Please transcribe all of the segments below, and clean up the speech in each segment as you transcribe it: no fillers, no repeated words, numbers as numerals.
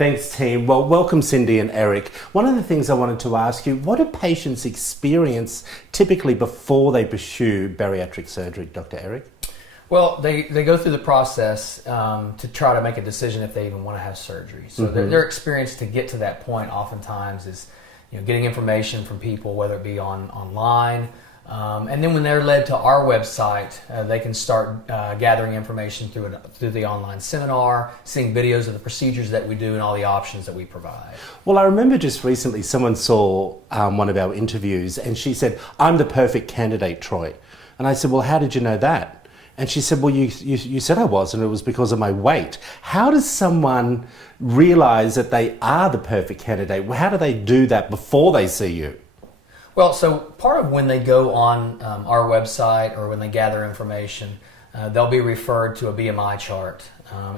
Thanks, team. Well, welcome, Cindy and Eric. One of the things I wanted to ask you, what do patients experience typically before they pursue bariatric surgery, Dr. Eric? Well, they go through the process to try to make a decision if they even want to have surgery. So their experience to get to that point oftentimes is getting information from people, whether it be online, and then when they're led to our website, they can start gathering information through the online seminar, seeing videos of the procedures that we do and all the options that we provide. Well, I remember just recently someone saw one of our interviews and she said, "I'm the perfect candidate, Troy." And I said, "Well, how did you know that?" And she said, "Well, you said I was, and it was because of my weight." How does someone realize that they are the perfect candidate? How do they do that before they see you? Well, so part of when they go on our website or when they gather information, they'll be referred to a BMI chart,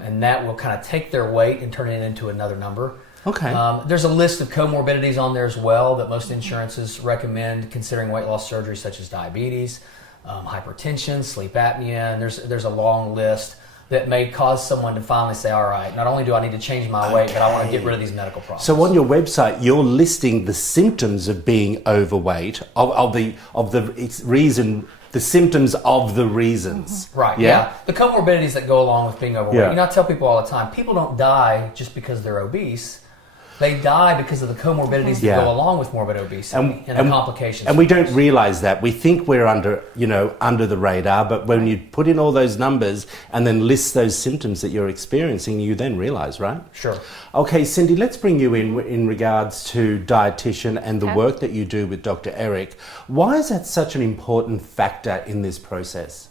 and that will kind of take their weight and turn it into another number. Okay. There's a list of comorbidities on there as well that most insurances recommend considering weight loss surgery, such as diabetes, hypertension, sleep apnea, and there's a long list that may cause someone to finally say, all right, not only do I need to change my weight, but I want to get rid of these medical problems. So on your website, you're listing the symptoms of being overweight, of the reason, the symptoms of the reasons. Right, yeah. The comorbidities that go along with being overweight. I tell people all the time, people don't die just because they're obese. They die because of the comorbidities that go along with morbid obesity and the complications. And we don't realize that. We think we're under the radar, but when you put in all those numbers and then list those symptoms that you're experiencing, you then realize, right? Sure. Okay, Cindy, let's bring you in regards to dietitian and the work that you do with Dr. Eric. Why is that such an important factor in this process?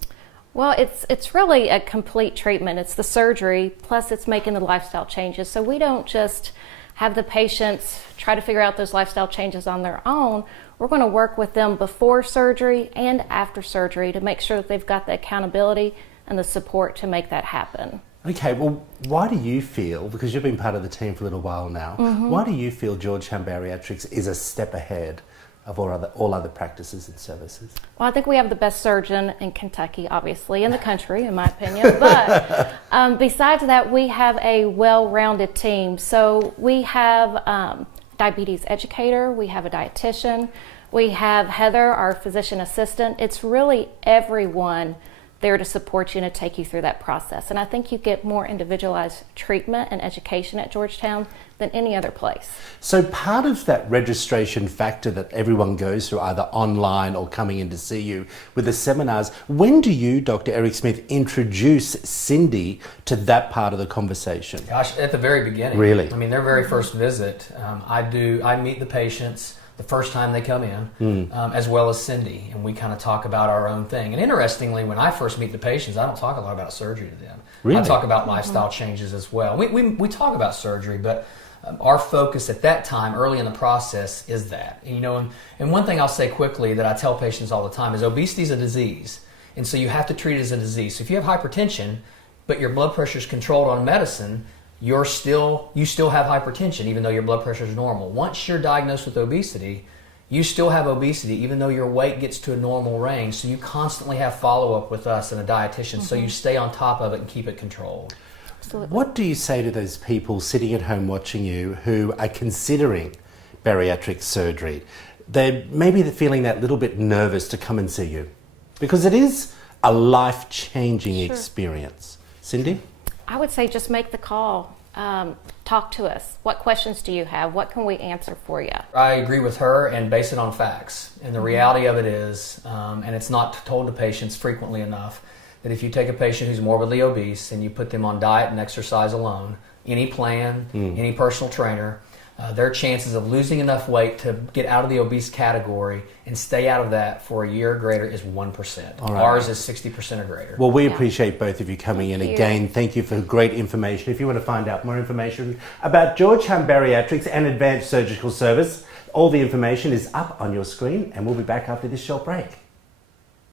Well, it's really a complete treatment. It's the surgery, plus it's making the lifestyle changes. So we don't just have the patients try to figure out those lifestyle changes on their own. We're going to work with them before surgery and after surgery to make sure that they've got the accountability and the support to make that happen. Okay, well, why do you feel, because you've been part of the team for a little while now, why do you feel Georgetown Bariatrics is a step ahead of all other practices and services? Well, I think we have the best surgeon in Kentucky, obviously, in the country, in my opinion. But besides that, we have a well-rounded team. So we have diabetes educator, we have a dietitian, we have Heather, our physician assistant. It's really everyone there to support you and to take you through that process. And I think you get more individualized treatment and education at Georgetown than any other place. So part of that registration factor that everyone goes through, either online or coming in to see you with the seminars, when do you, Dr. Eric Smith, introduce Cindy to that part of the conversation? Gosh, at the very beginning. Really? I mean, their very first visit, I meet the patients the first time they come in, as well as Cindy, and we kind of talk about our own thing. And interestingly, when I first meet the patients, I don't talk a lot about surgery to them. Really? I talk about lifestyle changes as well. We talk about surgery, but our focus at that time, early in the process, is that. And one thing I'll say quickly that I tell patients all the time is obesity is a disease, and so you have to treat it as a disease. So if you have hypertension, but your blood pressure is controlled on medicine, you still have hypertension even though your blood pressure is normal. Once you're diagnosed with obesity, you still have obesity even though your weight gets to a normal range. So you constantly have follow-up with us and a dietitian, so you stay on top of it and keep it controlled. Absolutely. What do you say to those people sitting at home watching you who are considering bariatric surgery? Maybe they're feeling that little bit nervous to come and see you, because it is a life-changing experience. Cindy? I would say just make the call. Talk to us. What questions do you have? What can we answer for you? I agree with her and base it on facts. And the reality of it is, and it's not told to patients frequently enough, that if you take a patient who's morbidly obese and you put them on diet and exercise alone, any plan, any personal trainer, their chances of losing enough weight to get out of the obese category and stay out of that for a year or greater is 1%. All right. Ours is 60% or greater. Well, we appreciate both of you coming in. Again, thank you for great information. If you want to find out more information about Georgetown Bariatrics and Advanced Surgical Service, all the information is up on your screen, and we'll be back after this short break.